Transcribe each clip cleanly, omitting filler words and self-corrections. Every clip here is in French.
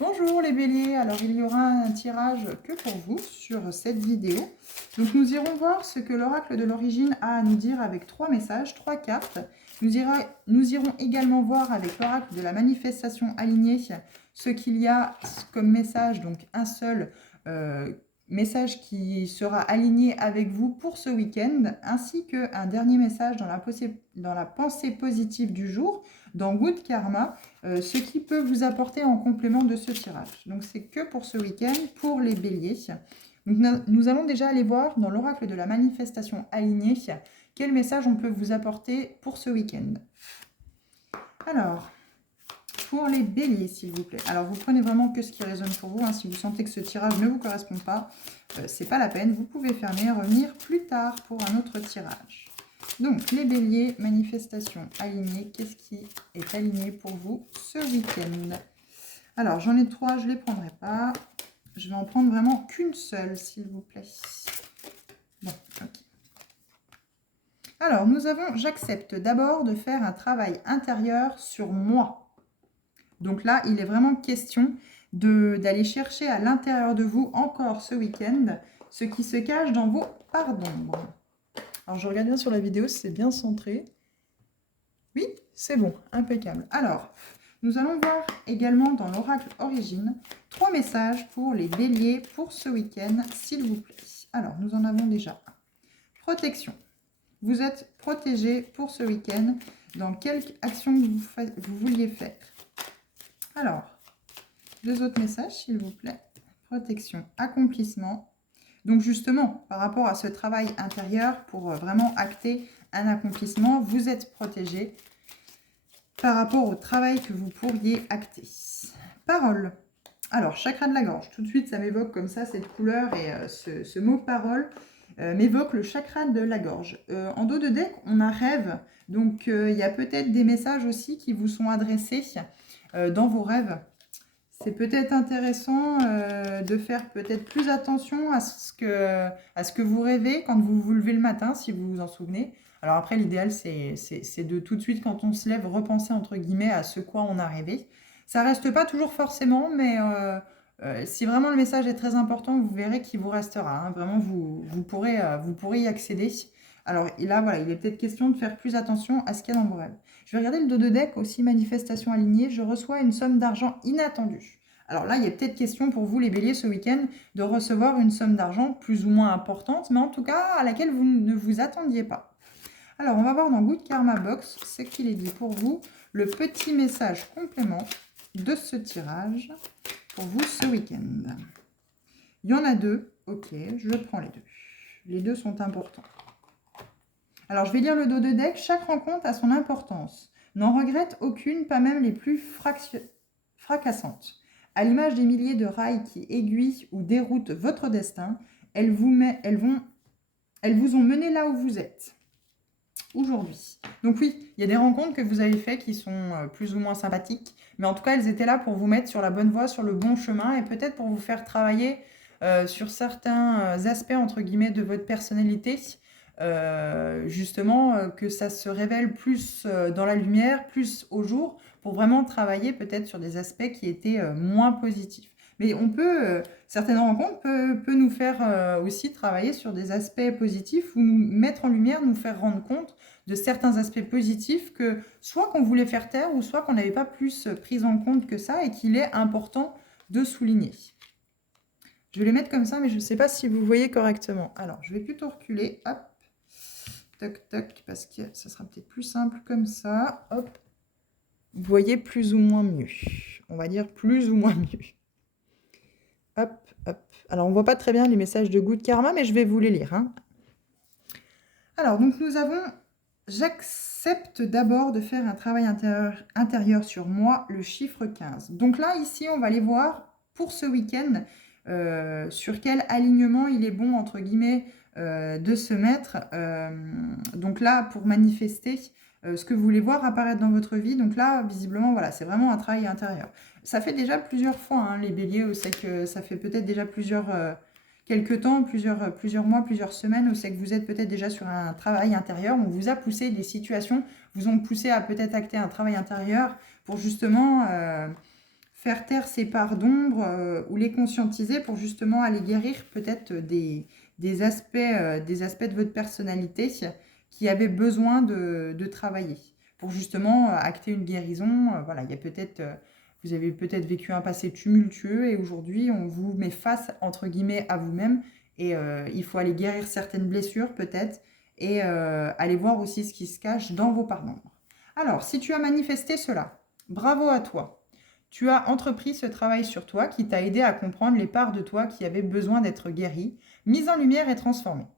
Bonjour les béliers, alors il y aura un tirage que pour vous sur cette vidéo. Donc nous irons voir ce que l'oracle de l'origine a à nous dire avec 3 messages, 3 cartes. Nous irons également voir avec l'oracle de la manifestation alignée ce qu'il y a comme message, donc un seul message qui sera aligné avec vous pour ce week-end, ainsi qu'un dernier message dans la pensée positive du jour, dans Good Karma, ce qui peut vous apporter en complément de ce tirage. Donc c'est que pour ce week-end, pour les béliers. Donc, nous allons déjà aller voir dans l'oracle de la manifestation alignée quel message on peut vous apporter pour ce week-end. Alors, pour les béliers, s'il vous plaît. Alors, vous prenez vraiment que ce qui résonne pour vous. Hein. Si vous sentez que ce tirage ne vous correspond pas, c'est pas la peine. Vous pouvez fermer, revenir plus tard pour un autre tirage. Donc, les béliers, manifestation alignée. Qu'est-ce qui est aligné pour vous ce week-end? Alors, j'en ai 3, je ne les prendrai pas. Je vais en prendre vraiment qu'une seule, s'il vous plaît. Bon, ok. Alors, nous avons « J'accepte d'abord de faire un travail intérieur sur moi ». Donc là, il est vraiment question d'aller chercher à l'intérieur de vous encore ce week-end ce qui se cache dans vos parts d'ombre. Alors, je regarde bien sur la vidéo si c'est bien centré. Oui, c'est bon, impeccable. Alors, nous allons voir également dans l'oracle origine 3 messages pour les béliers pour ce week-end, s'il vous plaît. Alors, nous en avons déjà un. Protection. Vous êtes protégé pour ce week-end dans quelque action que vous vouliez faire. Alors, 2 autres messages, s'il vous plaît. Protection, accomplissement. Donc justement, par rapport à ce travail intérieur, pour vraiment acter un accomplissement, vous êtes protégé par rapport au travail que vous pourriez acter. Parole. Alors, chakra de la gorge. Tout de suite, ça m'évoque comme ça, cette couleur et ce mot parole m'évoque le chakra de la gorge. En dos de deck, on a rêve. Donc, il y a peut-être des messages aussi qui vous sont adressés dans vos rêves. C'est peut-être intéressant de faire peut-être plus attention à ce que vous rêvez quand vous vous levez le matin, si vous vous en souvenez. Alors après, l'idéal, c'est de tout de suite, quand on se lève, repenser entre guillemets à ce quoi on a rêvé. Ça reste pas toujours forcément, mais si vraiment le message est très important, vous verrez qu'il vous restera. Hein. Vraiment, vous pourrez y accéder. Alors là, voilà, il est peut-être question de faire plus attention à ce qu'il y a dans vos rêves. Je vais regarder le dos de deck aussi, manifestation alignée. Je reçois une somme d'argent inattendue. Alors là, il y a peut-être question pour vous, les béliers, ce week-end, de recevoir une somme d'argent plus ou moins importante, mais en tout cas à laquelle vous ne vous attendiez pas. Alors, on va voir dans Good Karma Box ce qu'il est dit pour vous, le petit message complément de ce tirage pour vous ce week-end. Il y en a 2, ok, je prends les 2. Les 2 sont importants. Alors, je vais lire le dos de deck. Chaque rencontre a son importance. N'en regrette aucune, pas même les plus fracassantes. À l'image des milliers de rails qui aiguillent ou déroutent votre destin, elles vous ont mené là où vous êtes aujourd'hui. Donc oui, il y a des rencontres que vous avez faites qui sont plus ou moins sympathiques, mais en tout cas, elles étaient là pour vous mettre sur la bonne voie, sur le bon chemin, et peut-être pour vous faire travailler sur certains aspects, entre guillemets, de votre personnalité, justement, que ça se révèle plus dans la lumière, plus au jour, pour vraiment travailler peut-être sur des aspects qui étaient moins positifs. Mais on peut, certaines rencontres peuvent nous faire aussi travailler sur des aspects positifs ou nous mettre en lumière, nous faire rendre compte de certains aspects positifs que soit qu'on voulait faire taire ou soit qu'on n'avait pas plus pris en compte que ça et qu'il est important de souligner. Je vais les mettre comme ça, mais je ne sais pas si vous voyez correctement. Alors, je vais plutôt reculer. Hop. Toc, toc, parce que ça sera peut-être plus simple comme ça. Hop. Vous voyez plus ou moins mieux. On va dire plus ou moins mieux. Hop, hop. Alors, on ne voit pas très bien les messages de Good Karma, mais je vais vous les lire. Hein. Alors, donc nous avons « J'accepte d'abord de faire un travail intérieur sur moi », le chiffre 15. Donc là, ici, on va aller voir pour ce week-end sur quel alignement il est bon, entre guillemets, de se mettre. Donc là, pour manifester ce que vous voulez voir apparaître dans votre vie. Donc là, visiblement, voilà, c'est vraiment un travail intérieur. Ça fait déjà plusieurs fois, hein, les béliers, on sait que ça fait peut-être déjà quelques temps, plusieurs mois, plusieurs semaines, on sait que vous êtes peut-être déjà sur un travail intérieur. On vous a poussé, des situations vous ont poussé à peut-être acter un travail intérieur pour justement faire taire ces parts d'ombre ou les conscientiser pour justement aller guérir peut-être des aspects de votre personnalité qui avaient besoin de travailler pour justement acter une guérison. Voilà, il y a peut-être, vous avez peut-être vécu un passé tumultueux et aujourd'hui on vous met face entre guillemets à vous-même et il faut aller guérir certaines blessures peut-être et aller voir aussi ce qui se cache dans vos parts d'ombre. Alors, si tu as manifesté cela, bravo à toi. Tu as entrepris ce travail sur toi qui t'a aidé à comprendre les parts de toi qui avaient besoin d'être guéries, mises en lumière et transformées.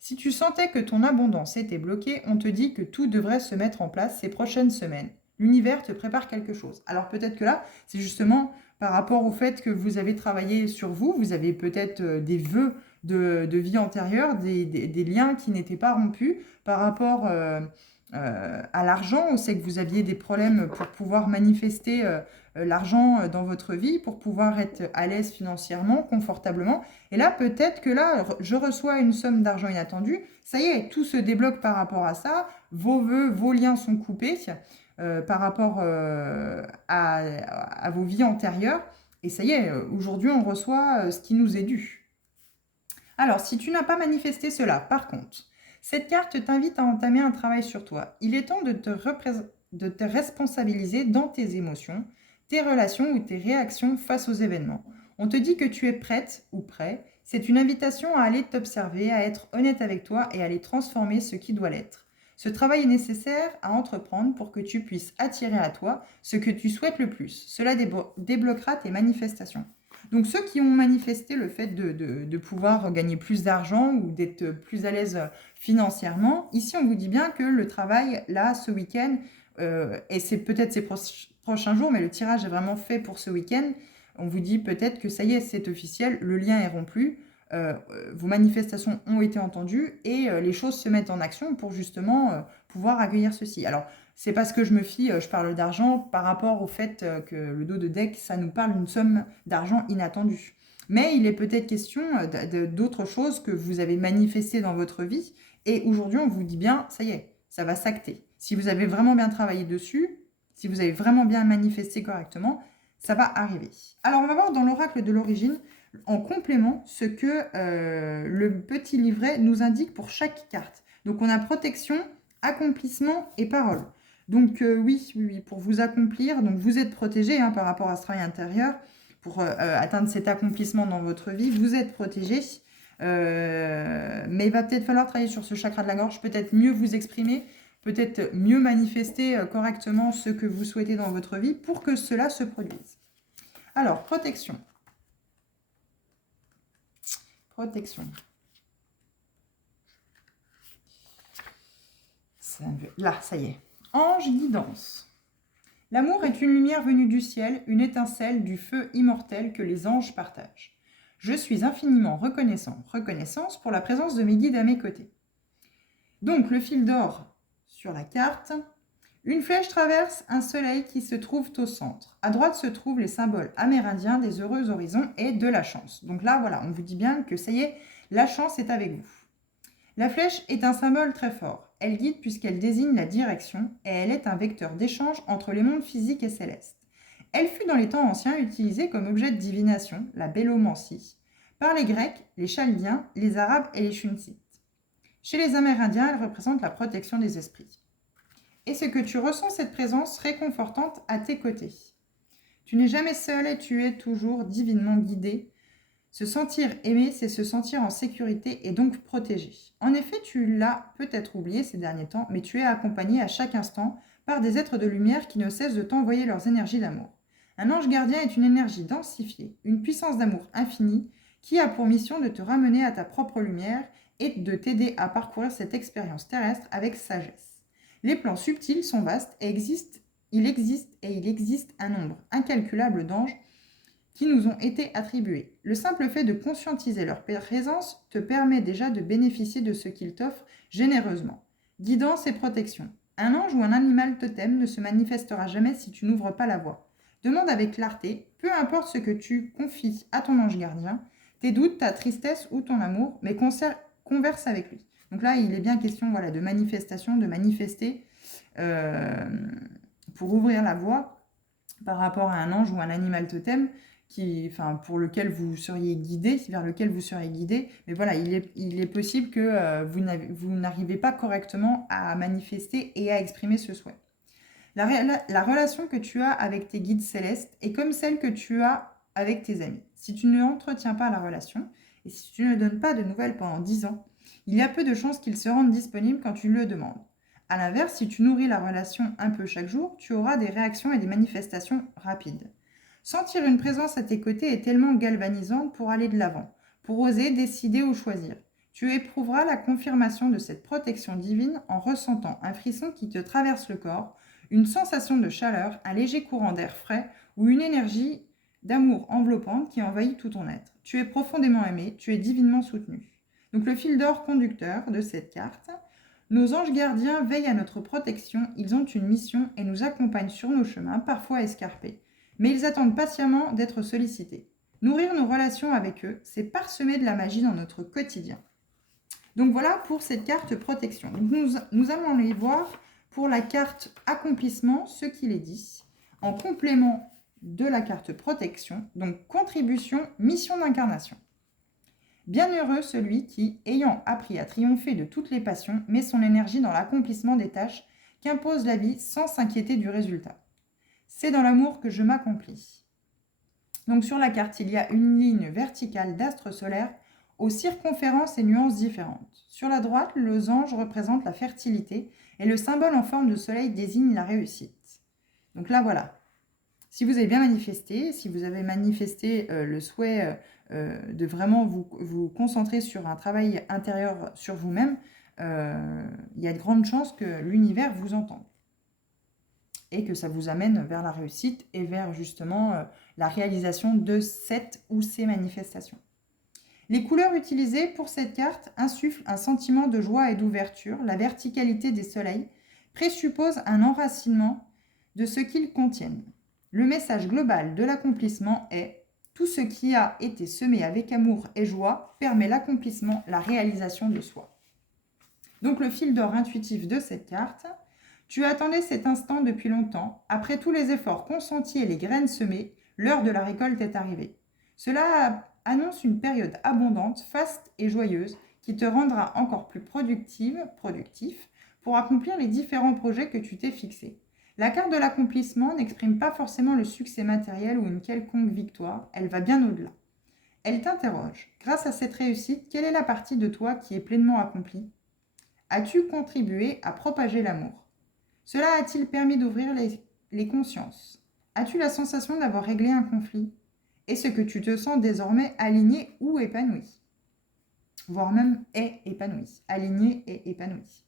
Si tu sentais que ton abondance était bloquée, on te dit que tout devrait se mettre en place ces prochaines semaines. L'univers te prépare quelque chose. Alors peut-être que là, c'est justement par rapport au fait que vous avez travaillé sur vous, vous avez peut-être des vœux de vie antérieure, des liens qui n'étaient pas rompus par rapport à l'argent. On sait que vous aviez des problèmes pour pouvoir manifester l'argent dans votre vie, pour pouvoir être à l'aise financièrement, confortablement. Et là, peut-être que là, je reçois une somme d'argent inattendue. Ça y est, tout se débloque par rapport à ça. Vos vœux, vos liens sont coupés par rapport à vos vies antérieures. Et ça y est, aujourd'hui, on reçoit ce qui nous est dû. Alors, si tu n'as pas manifesté cela, par contre, cette carte t'invite à entamer un travail sur toi. Il est temps de te responsabiliser dans tes émotions, tes relations ou tes réactions face aux événements. On te dit que tu es prête ou prêt. C'est une invitation à aller t'observer, à être honnête avec toi et à aller transformer ce qui doit l'être. Ce travail est nécessaire à entreprendre pour que tu puisses attirer à toi ce que tu souhaites le plus. Cela débloquera tes manifestations. Donc ceux qui ont manifesté le fait de pouvoir gagner plus d'argent ou d'être plus à l'aise financièrement, ici on vous dit bien que le travail, là, ce week-end, et c'est peut-être ces prochains jours, mais le tirage est vraiment fait pour ce week-end, on vous dit peut-être que ça y est, c'est officiel, le lien est rompu, vos manifestations ont été entendues et les choses se mettent en action pour justement pouvoir accueillir ceci. Alors, c'est parce que je me fie, je parle d'argent par rapport au fait que le dos de deck, ça nous parle d'une somme d'argent inattendue. Mais il est peut-être question d'autres choses que vous avez manifestées dans votre vie. Et aujourd'hui, on vous dit bien, ça y est, ça va s'acter. Si vous avez vraiment bien travaillé dessus, si vous avez vraiment bien manifesté correctement, ça va arriver. Alors, on va voir dans l'oracle de l'origine, en complément, ce que le petit livret nous indique pour chaque carte. Donc, on a protection, accomplissement et parole. Donc oui, pour vous accomplir, donc vous êtes protégé par rapport à ce travail intérieur, pour atteindre cet accomplissement dans votre vie, vous êtes protégé, mais il va peut-être falloir travailler sur ce chakra de la gorge, peut-être mieux vous exprimer, peut-être mieux manifester correctement ce que vous souhaitez dans votre vie pour que cela se produise. Alors, protection. Protection. Là, ça y est. Ange guidance. L'amour est une lumière venue du ciel, une étincelle du feu immortel que les anges partagent. Je suis infiniment reconnaissance pour la présence de mes guides à mes côtés. Donc, le fil d'or sur la carte. Une flèche traverse un soleil qui se trouve au centre. À droite se trouvent les symboles amérindiens des heureux horizons et de la chance. Donc là, voilà, on vous dit bien que ça y est, la chance est avec vous. La flèche est un symbole très fort. Elle guide puisqu'elle désigne la direction et elle est un vecteur d'échange entre les mondes physiques et célestes. Elle fut dans les temps anciens utilisée comme objet de divination, la bélomancie, par les Grecs, les Chaldiens, les Arabes et les Shunsites. Chez les Amérindiens, elle représente la protection des esprits. Est-ce que tu ressens cette présence réconfortante à tes côtés? Tu n'es jamais seul et tu es toujours divinement guidé. Se sentir aimé, c'est se sentir en sécurité et donc protégé. En effet, tu l'as peut-être oublié ces derniers temps, mais tu es accompagné à chaque instant par des êtres de lumière qui ne cessent de t'envoyer leurs énergies d'amour. Un ange gardien est une énergie densifiée, une puissance d'amour infinie qui a pour mission de te ramener à ta propre lumière et de t'aider à parcourir cette expérience terrestre avec sagesse. Les plans subtils sont vastes et il existe un nombre incalculable d'anges qui nous ont été attribués. Le simple fait de conscientiser leur présence te permet déjà de bénéficier de ce qu'ils t'offrent généreusement. Guidance et protection. Un ange ou un animal totem ne se manifestera jamais si tu n'ouvres pas la voie. Demande avec clarté, peu importe ce que tu confies à ton ange gardien, tes doutes, ta tristesse ou ton amour, mais converse avec lui. Donc là, il est bien question de manifestation, de manifester pour ouvrir la voie. par rapport à un ange ou un animal totem pour lequel vous seriez guidé, vers lequel vous seriez guidé. Mais voilà, il est possible que vous n'arrivez pas correctement à manifester et à exprimer ce souhait. La relation que tu as avec tes guides célestes est comme celle que tu as avec tes amis. Si tu ne entretiens pas la relation et si tu ne donnes pas de nouvelles pendant 10 ans, il y a peu de chances qu'ils se rendent disponibles quand tu le demandes. A l'inverse, si tu nourris la relation un peu chaque jour, tu auras des réactions et des manifestations rapides. Sentir une présence à tes côtés est tellement galvanisante pour aller de l'avant, pour oser décider ou choisir. Tu éprouveras la confirmation de cette protection divine en ressentant un frisson qui te traverse le corps, une sensation de chaleur, un léger courant d'air frais ou une énergie d'amour enveloppante qui envahit tout ton être. Tu es profondément aimé, tu es divinement soutenu. Donc le fil d'or conducteur de cette carte: nos anges gardiens veillent à notre protection, ils ont une mission et nous accompagnent sur nos chemins, parfois escarpés. Mais ils attendent patiemment d'être sollicités. Nourrir nos relations avec eux, c'est parsemer de la magie dans notre quotidien. Donc voilà pour cette carte protection. Donc nous allons aller voir pour la carte accomplissement ce qu'il est dit, en complément de la carte protection, donc contribution, mission d'incarnation. Bienheureux celui qui, ayant appris à triompher de toutes les passions, met son énergie dans l'accomplissement des tâches qu'impose la vie sans s'inquiéter du résultat. C'est dans l'amour que je m'accomplis. Donc sur la carte, il y a une ligne verticale d'astres solaires aux circonférences et nuances différentes. Sur la droite, le losange représente la fertilité et le symbole en forme de soleil désigne la réussite. Donc là, voilà. Si vous avez bien manifesté, si vous avez manifesté le souhait de vraiment vous concentrer sur un travail intérieur sur vous-même, il y a de grandes chances que l'univers vous entende et que ça vous amène vers la réussite et vers justement la réalisation de cette ou ces manifestations. Les couleurs utilisées pour cette carte insufflent un sentiment de joie et d'ouverture. La verticalité des soleils présuppose un enracinement de ce qu'ils contiennent. Le message global de l'accomplissement est: tout ce qui a été semé avec amour et joie permet l'accomplissement, la réalisation de soi. Donc le fil d'or intuitif de cette carte: tu attendais cet instant depuis longtemps. Après tous les efforts consentis et les graines semées, l'heure de la récolte est arrivée. Cela annonce une période abondante, faste et joyeuse qui te rendra encore plus productif pour accomplir les différents projets que tu t'es fixés. La carte de l'accomplissement n'exprime pas forcément le succès matériel ou une quelconque victoire, elle va bien au-delà. Elle t'interroge: grâce à cette réussite, quelle est la partie de toi qui est pleinement accomplie? As-tu contribué à propager l'amour? Cela a-t-il permis d'ouvrir les consciences? As-tu la sensation d'avoir réglé un conflit? Est-ce que tu te sens désormais aligné ou épanoui? Voire même est épanoui, aligné et épanoui.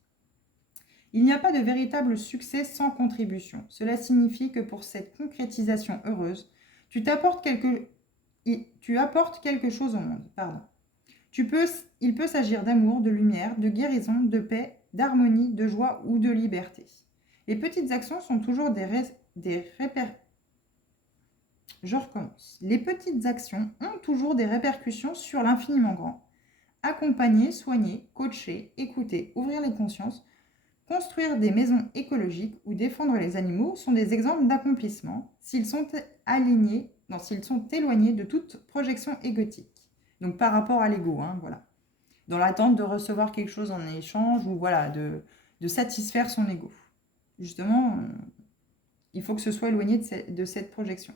Il n'y a pas de véritable succès sans contribution. Cela signifie que pour cette concrétisation heureuse, tu apportes quelque chose au monde. Il peut s'agir d'amour, de lumière, de guérison, de paix, d'harmonie, de joie ou de liberté. Les petites actions sont toujours Les petites actions ont toujours des répercussions sur l'infiniment grand. Accompagner, soigner, coacher, écouter, ouvrir les consciences, construire des maisons écologiques ou défendre les animaux sont des exemples d'accomplissement s'ils sont éloignés de toute projection égotique. Donc par rapport à l'ego, voilà. Dans l'attente de recevoir quelque chose en échange ou voilà, de satisfaire son ego. Justement, il faut que ce soit éloigné de cette projection.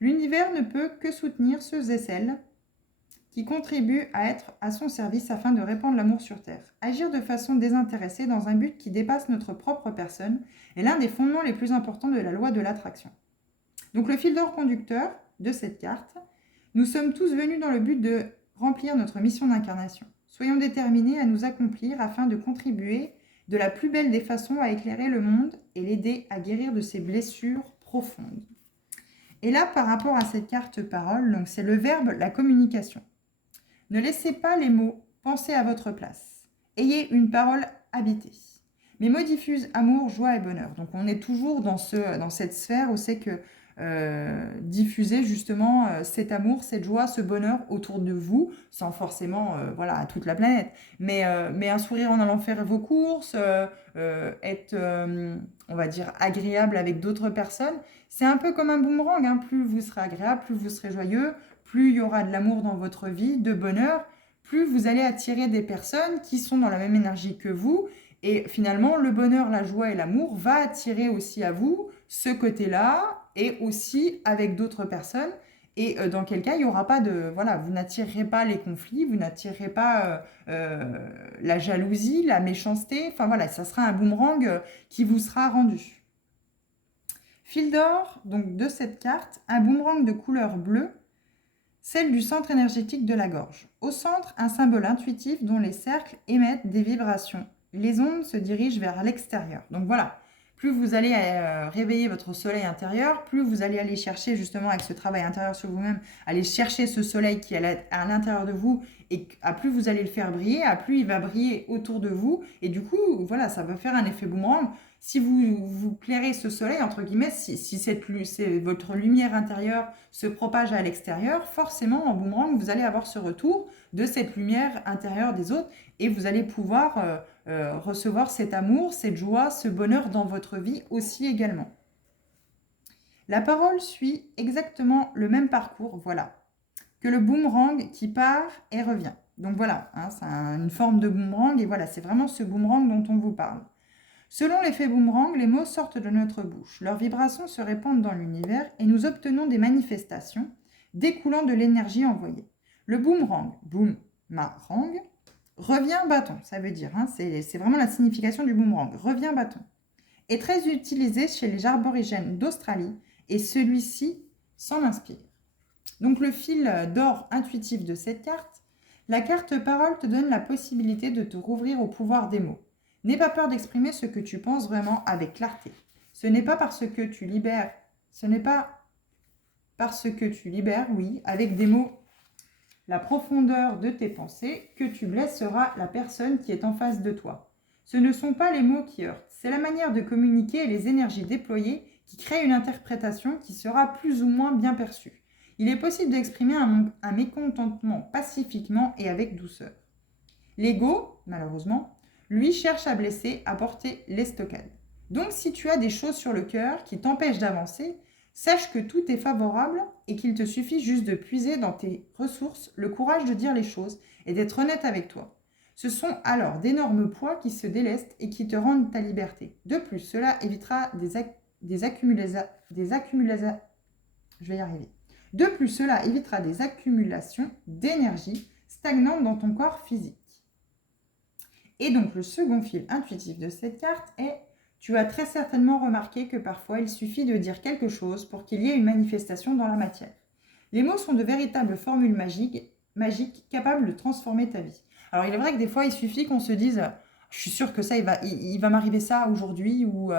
L'univers ne peut que soutenir ceux et celles qui contribuent à être à son service afin de répandre l'amour sur Terre. Agir de façon désintéressée dans un but qui dépasse notre propre personne est l'un des fondements les plus importants de la loi de l'attraction. Donc le fil d'or conducteur de cette carte: nous sommes tous venus dans le but de remplir notre mission d'incarnation. Soyons déterminés à nous accomplir afin de contribuer de la plus belle des façons à éclairer le monde et l'aider à guérir de ses blessures profondes. Et là, par rapport à cette carte parole, donc c'est le verbe, la communication. Ne laissez pas les mots penser à votre place. Ayez une parole habitée. Mes mots diffusent amour, joie et bonheur. Donc on est toujours dans cette sphère où c'est que diffuser justement cet amour, cette joie, ce bonheur autour de vous, sans forcément, voilà, à toute la planète. Mais un sourire en allant faire vos courses, être, on va dire, agréable avec d'autres personnes, c'est un peu comme un boomerang, hein. Plus vous serez agréable, plus vous serez joyeux, plus il y aura de l'amour dans votre vie, de bonheur, plus vous allez attirer des personnes qui sont dans la même énergie que vous. Et finalement, le bonheur, la joie et l'amour va attirer aussi à vous ce côté-là et aussi avec d'autres personnes. Et dans quel cas, il n'y aura pas de... Voilà, vous n'attirerez pas les conflits, vous n'attirerez pas la jalousie, la méchanceté. Enfin voilà, ça sera un boomerang qui vous sera rendu. Fil d'or, donc de cette carte, un boomerang de couleur bleue, celle du centre énergétique de la gorge. Au centre, un symbole intuitif dont les cercles émettent des vibrations. Les ondes se dirigent vers l'extérieur. Donc voilà, plus vous allez réveiller votre soleil intérieur, plus vous allez aller chercher justement avec ce travail intérieur sur vous-même, aller chercher ce soleil qui est à l'intérieur de vous, et à plus vous allez le faire briller, à plus il va briller autour de vous, et du coup, voilà, ça va faire un effet boomerang. Si vous clairez ce soleil, entre guillemets, si votre lumière intérieure se propage à l'extérieur, forcément, en boomerang, vous allez avoir ce retour de cette lumière intérieure des autres, et vous allez pouvoir recevoir cet amour, cette joie, ce bonheur dans votre vie aussi également. La parole suit exactement le même parcours, voilà, que le boomerang qui part et revient. Donc voilà, hein, c'est une forme de boomerang, et voilà, c'est vraiment ce boomerang dont on vous parle. Selon l'effet boomerang, les mots sortent de notre bouche, leurs vibrations se répandent dans l'univers et nous obtenons des manifestations découlant de l'énergie envoyée. Le boomerang, boom, marang, revient bâton, ça veut dire, hein, c'est vraiment la signification du boomerang, revient bâton, est très utilisé chez les aborigènes d'Australie et celui-ci s'en inspire. Donc le fil d'or intuitif de cette carte, la carte parole te donne la possibilité de te rouvrir au pouvoir des mots. N'aie pas peur d'exprimer ce que tu penses vraiment avec clarté. Ce n'est pas parce que tu libères, oui, avec des mots, la profondeur de tes pensées, que tu blesseras la personne qui est en face de toi. Ce ne sont pas les mots qui heurtent, c'est la manière de communiquer et les énergies déployées qui créent une interprétation qui sera plus ou moins bien perçue. Il est possible d'exprimer un mécontentement pacifiquement et avec douceur. L'ego, malheureusement, lui cherche à blesser, à porter l'estocade. Donc si tu as des choses sur le cœur qui t'empêchent d'avancer, sache que tout est favorable et qu'il te suffit juste de puiser dans tes ressources le courage de dire les choses et d'être honnête avec toi. Ce sont alors d'énormes poids qui se délestent et qui te rendent ta liberté. De plus, cela évitera des accumulations d'énergie stagnantes dans ton corps physique. Et donc le second fil intuitif de cette carte est: tu as très certainement remarqué que parfois il suffit de dire quelque chose pour qu'il y ait une manifestation dans la matière. Les mots sont de véritables formules magiques capables de transformer ta vie. Alors il est vrai que des fois il suffit qu'on se dise je suis sûre que ça il va m'arriver ça aujourd'hui, ou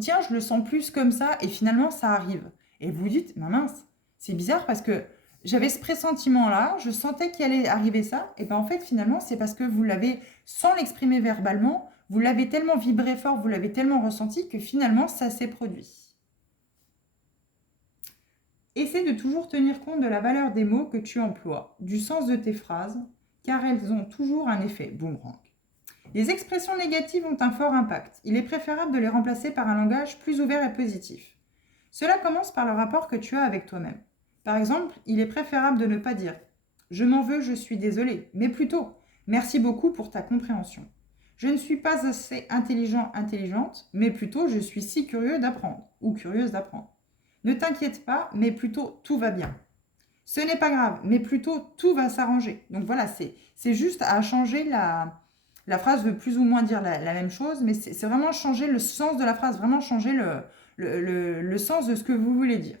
tiens je le sens plus comme ça, et finalement ça arrive. Et vous vous dites mince, c'est bizarre parce que j'avais ce pressentiment-là, je sentais qu'il allait arriver ça, et bien en fait finalement c'est parce que vous l'avez, sans l'exprimer verbalement, vous l'avez tellement vibré fort, vous l'avez tellement ressenti que finalement ça s'est produit. Essaie de toujours tenir compte de la valeur des mots que tu emploies, du sens de tes phrases, car elles ont toujours un effet boomerang. Les expressions négatives ont un fort impact. Il est préférable de les remplacer par un langage plus ouvert et positif. Cela commence par le rapport que tu as avec toi-même. Par exemple, il est préférable de ne pas dire « je m'en veux, je suis désolé », mais plutôt « merci beaucoup pour ta compréhension ». Je ne suis pas assez intelligent, intelligente, mais plutôt je suis si curieux d'apprendre ou curieuse d'apprendre. Ne t'inquiète pas, mais plutôt tout va bien. Ce n'est pas grave, mais plutôt tout va s'arranger. Donc voilà, c'est juste à changer la phrase, veut plus ou moins dire la même chose, mais c'est vraiment changer le sens de la phrase, vraiment changer le sens de ce que vous voulez dire.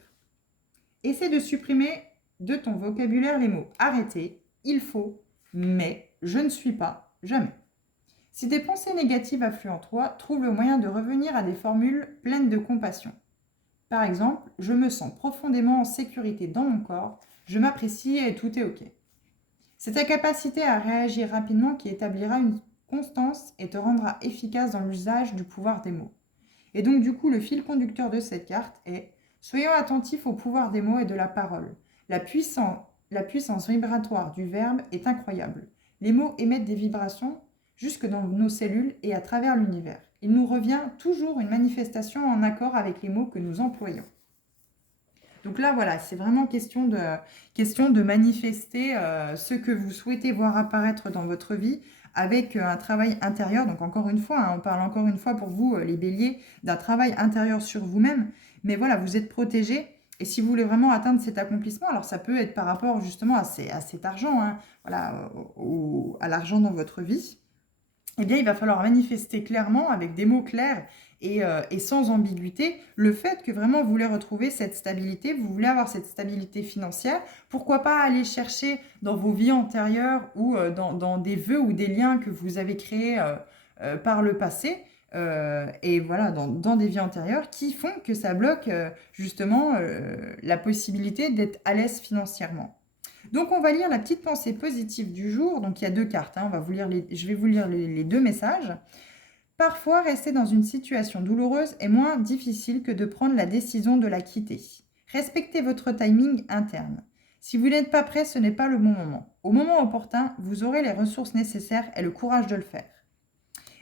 Essaie de supprimer de ton vocabulaire les mots arrêter, il faut, mais, je ne suis pas, jamais. Si des pensées négatives affluent en toi, trouve le moyen de revenir à des formules pleines de compassion. Par exemple, je me sens profondément en sécurité dans mon corps, je m'apprécie et tout est ok. C'est ta capacité à réagir rapidement qui établira une constance et te rendra efficace dans l'usage du pouvoir des mots. Et donc du coup, le fil conducteur de cette carte est: Soyons attentifs au pouvoir des mots et de la parole. La puissance vibratoire du verbe est incroyable. Les mots émettent des vibrations jusque dans nos cellules et à travers l'univers. Il nous revient toujours une manifestation en accord avec les mots que nous employons. Donc là, voilà, c'est vraiment question de manifester ce que vous souhaitez voir apparaître dans votre vie avec un travail intérieur. Donc encore une fois, hein, on parle encore une fois pour vous, les béliers, d'un travail intérieur sur vous-même. Mais voilà, vous êtes protégés. Et si vous voulez vraiment atteindre cet accomplissement, alors ça peut être par rapport justement à cet argent, hein, voilà, à l'argent dans votre vie. Eh bien, il va falloir manifester clairement, avec des mots clairs et sans ambiguïté, le fait que vraiment vous voulez retrouver cette stabilité, vous voulez avoir cette stabilité financière. Pourquoi pas aller chercher dans vos vies antérieures ou dans des vœux ou des liens que vous avez créés par le passé, et voilà, dans des vies antérieures qui font que ça bloque justement la possibilité d'être à l'aise financièrement. Donc, on va lire la petite pensée positive du jour. Donc, il y a deux cartes, hein. Je vais vous lire les deux messages. Parfois, rester dans une situation douloureuse est moins difficile que de prendre la décision de la quitter. Respectez votre timing interne. Si vous n'êtes pas prêt, ce n'est pas le bon moment. Au moment opportun, vous aurez les ressources nécessaires et le courage de le faire.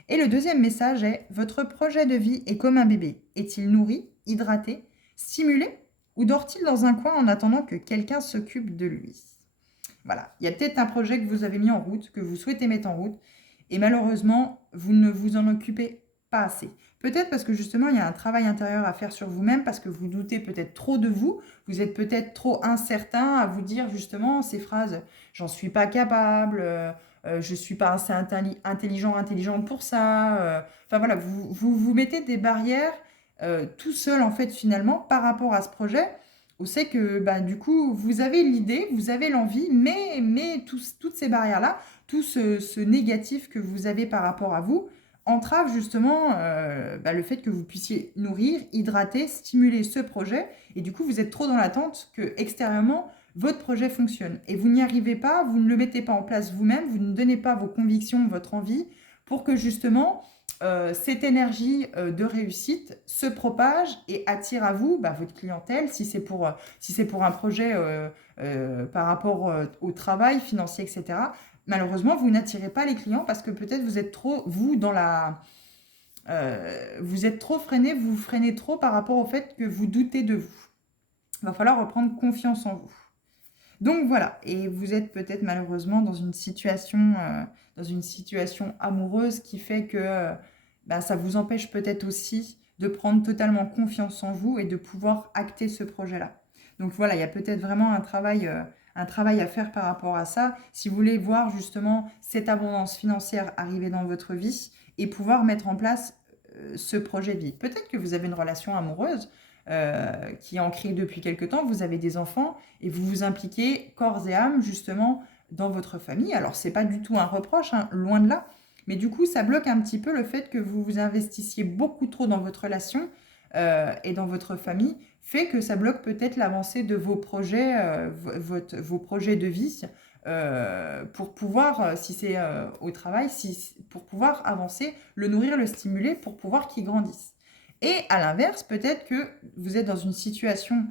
Et le deuxième message est: votre projet de vie est comme un bébé. Est-il nourri, hydraté, stimulé ou dort-il dans un coin en attendant que quelqu'un s'occupe de lui? Voilà, il y a peut-être un projet que vous avez mis en route, que vous souhaitez mettre en route, et malheureusement, vous ne vous en occupez pas assez. Peut-être parce que justement, il y a un travail intérieur à faire sur vous-même, parce que vous doutez peut-être trop de vous, vous êtes peut-être trop incertain à vous dire justement ces phrases: j'en suis pas capable, je suis pas assez intelligente pour ça. Enfin voilà, vous mettez des barrières tout seul en fait finalement par rapport à ce projet. On sait que bah, du coup, vous avez l'idée, vous avez l'envie, mais toutes ces barrières-là, tout ce négatif que vous avez par rapport à vous, entrave justement bah, le fait que vous puissiez nourrir, hydrater, stimuler ce projet. Et du coup, vous êtes trop dans l'attente que extérieurement, votre projet fonctionne. Et vous n'y arrivez pas, vous ne le mettez pas en place vous-même, vous ne donnez pas vos convictions, votre envie, pour que justement cette énergie de réussite se propage et attire à vous bah, votre clientèle, si c'est pour un projet par rapport au travail financier, etc. Malheureusement, vous n'attirez pas les clients parce que peut-être vous êtes trop, vous êtes trop freiné, vous vous freinez trop par rapport au fait que vous doutez de vous. Il va falloir reprendre confiance en vous. Donc voilà, et vous êtes peut-être malheureusement dans une situation amoureuse qui fait que bah, ça vous empêche peut-être aussi de prendre totalement confiance en vous et de pouvoir acter ce projet-là. Donc voilà, il y a peut-être vraiment un travail à faire par rapport à ça. Si vous voulez voir justement cette abondance financière arriver dans votre vie et pouvoir mettre en place ce projet de vie. Peut-être que vous avez une relation amoureuse qui est ancrée depuis quelque temps, vous avez des enfants et vous vous impliquez corps et âme justement dans votre famille. Alors, c'est pas du tout un reproche, hein, loin de là, mais du coup, ça bloque un petit peu le fait que vous vous investissiez beaucoup trop dans votre relation et dans votre famille, fait que ça bloque peut-être l'avancée de vos projets, vos projets de vie, pour pouvoir, si c'est au travail, pour pouvoir avancer, le nourrir, le stimuler, pour pouvoir qu'il grandisse. Et à l'inverse, peut-être que vous êtes dans une situation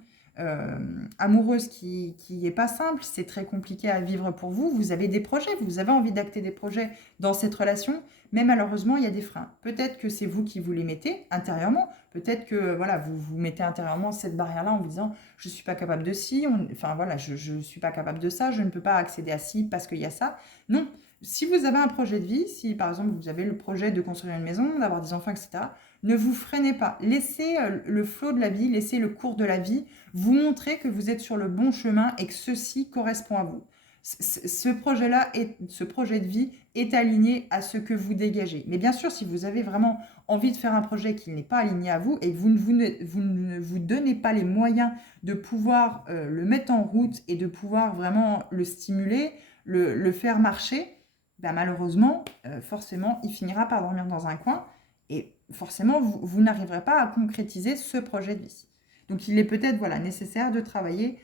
amoureuse qui n'est pas simple, c'est très compliqué à vivre pour vous, vous avez des projets, vous avez envie d'acter des projets dans cette relation, mais malheureusement, il y a des freins. Peut-être que c'est vous qui vous les mettez intérieurement, peut-être que voilà, vous mettez intérieurement cette barrière-là en vous disant: je ne suis pas capable de ci, enfin voilà, je ne suis pas capable de ça, je ne peux pas accéder à ci parce qu'il y a ça. Non, si vous avez un projet de vie, si par exemple vous avez le projet de construire une maison, d'avoir des enfants, etc., ne vous freinez pas. Laissez le flot de la vie, laissez le cours de la vie vous montrer que vous êtes sur le bon chemin et que ceci correspond à vous. Ce projet-là, ce projet de vie est aligné à ce que vous dégagez. Mais bien sûr, si vous avez vraiment envie de faire un projet qui n'est pas aligné à vous et que vous ne vous donnez pas les moyens de pouvoir le mettre en route et de pouvoir vraiment le stimuler, le faire marcher, ben malheureusement, forcément, il finira par dormir dans un coin et forcément, vous n'arriverez pas à concrétiser ce projet de vie. Donc, il est peut-être voilà, nécessaire de travailler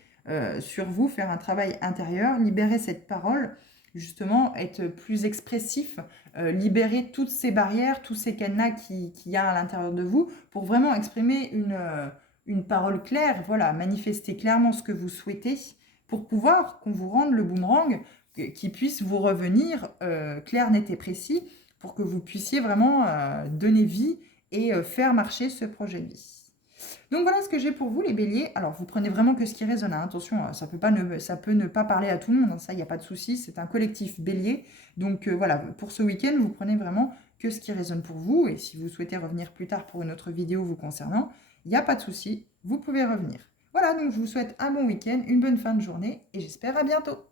sur vous, faire un travail intérieur, libérer cette parole, justement, être plus expressif, libérer toutes ces barrières, tous ces cadenas qu'il y a à l'intérieur de vous pour vraiment exprimer une parole claire, voilà, manifestez clairement ce que vous souhaitez pour pouvoir qu'on vous rende le boomerang qui puisse vous revenir clair, net et précis pour que vous puissiez vraiment donner vie et faire marcher ce projet de vie. Donc voilà ce que j'ai pour vous les béliers. Alors vous prenez vraiment que ce qui résonne, hein. Attention, ça peut ne pas parler à tout le monde, hein. Ça il n'y a pas de souci, c'est un collectif bélier. Donc voilà, pour ce week-end, vous prenez vraiment que ce qui résonne pour vous. Et si vous souhaitez revenir plus tard pour une autre vidéo vous concernant, il n'y a pas de souci, vous pouvez revenir. Voilà, donc je vous souhaite un bon week-end, une bonne fin de journée et j'espère à bientôt.